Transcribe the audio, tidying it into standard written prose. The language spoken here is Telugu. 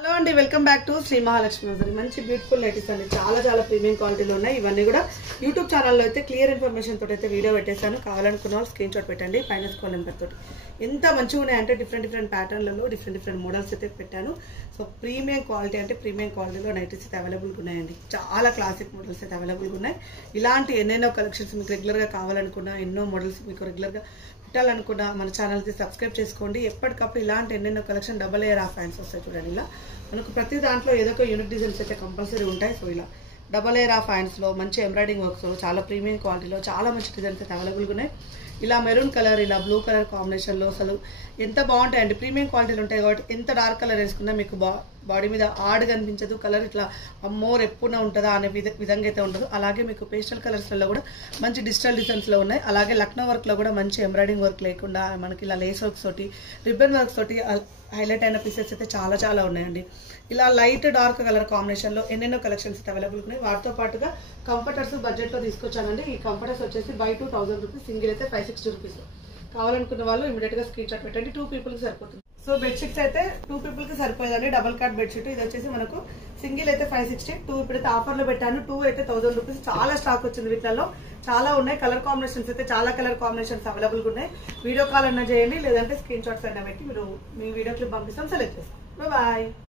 హలో అండి, welcome back to Shri Mahalakshmi nursery. మంచి బ్యూటిఫుల్ లైటీస్ అండి, చాలా ప్రీమియం క్వాలిటీలో ఉన్నాయి. ఇవన్నీ కూడా యూట్యూబ్ ఛానల్లో అయితే క్లియర్ ఇన్ఫర్మేషన్ తోటి అయితే వీడియో పెట్టేశాను. కావాలనుకున్న వాళ్ళు స్క్రీన్ షాట్ పెట్టండి. పైన స్క్రోల్ నెంబర్ తోటి ఎంత మంచిగా ఉన్నాయంటే డిఫరెంట్ ప్యాటర్న్లలో డిఫరెంట్ మోడల్స్ అయితే పెట్టాను. సో ప్రీమియం క్వాలిటీ అంటే ప్రీమియం క్వాలిటీలో నైటీస్ అయితే అవైలబుల్గా ఉన్నాయండి. చాలా క్లాసిక్ మోడల్స్ అయితే అవైలబుల్గా ఉన్నాయి. ఇలాంటి ఎన్నెన్నో కలెక్షన్స్ మీకు రెగ్యులర్గా కావాలనుకున్నా, ఎన్నో మోడల్స్ మీకు రెగ్యులర్గా పెట్టాలనుకున్నా మన ఛానల్కి సబ్స్క్రైబ్ చేసుకోండి. ఎప్పటికప్పుడు ఇలాంటి ఎన్నెన్నో collection double layer of hands వస్తాయి చూడండి. ఇలా మనకు ప్రతి దాంట్లో ఏదో ఒక యూనిక్ డిజైన్స్ అయితే కంపల్సరీ ఉంటాయి. సో ఇలా డబల్ లేయర్ ఆఫ్ హ్యాండ్స్లో మంచి ఎంబ్రాయిడింగ్ వర్క్స్లో చాలా ప్రీమియం క్వాలిటీలో చాలా మంచి డిజైన్స్ అయితే అవైలబుల్గా ఉన్నాయి. ఇలా మెరూన్ కలర్, ఇలా బ్లూ కలర్ కాంబినేషన్లో అసలు ఎంత బాగుంటాయండి. ప్రీమియం క్వాలిటీలు ఉంటాయి కాబట్టి ఎంత డార్క్ కలర్ వేసుకున్నా మీకు బాడీ మీద ఆడుగా అనిపించదు. కలర్ ఇట్లా మోర్ ఎప్పుడూ ఉంటుందా అనే విధంగా అయితే ఉండదు. అలాగే మీకు పేస్టల్ కలర్స్లో కూడా మంచి డిజిటల్ డిజైన్స్లో ఉన్నాయి. అలాగే లక్నో వర్క్లో కూడా మంచి ఎంబ్రాయిడింగ్ వర్క్ లేకుండా మనకి ఇలా లేస్ వర్క్స్ తోటి, రిబ్బన్ వర్క్స్ తోటి హైలైట్ అయిన పీసెస్ అయితే చాలా ఉన్నాయండి. ఇలా లైట్ డార్క్ కలర్ కాంబినేషన్లో ఎన్నెన్నో కలెక్షన్స్ అయితే అవైలబుల్ ఉన్నాయి. వాటితో పాటుగా కంఫర్టర్స్ బడ్జెట్లో తీసుకొచ్చానండి. ఈ కంఫర్టర్స్ వచ్చేసి బై 2000 రూపీస్, సింగిల్ అయితే 560 రూపీస్. కావాలనుకున్న వాళ్ళు ఇమీడియట్గా స్క్రీన్ షాట్ పెట్టండి. 2 పీపుల్కి సరిపోతుంది. సో బెడ్షీట్స్ అయితే 2 పీపుల్కి సరిపోయేదండి. డబల్ కాట్ బెడ్షీట్ ఇది వచ్చేసి మనకు సింగిల్ అయితే 560, 2 ఇప్పుడైతే ఆఫర్లో పెట్టాను. 2 అయితే 1000 రూపీస్. చాలా స్టాక్ వచ్చింది వీటిలో, చాలా ఉన్నాయి. కలర్ కాంబినేషన్స్ అయితే చాలా కలర్ కాంబినేషన్స్ అవైలబుల్గా ఉన్నాయి. వీడియో కాల్ అన్నా చేయండి, లేదంటే స్క్రీన్ షాట్స్ అయినా పెట్టి మీరు మీ వీడియో క్లిప్ పంపిస్తాం, సెలెక్ట్ చేస్తాం. బాయ్.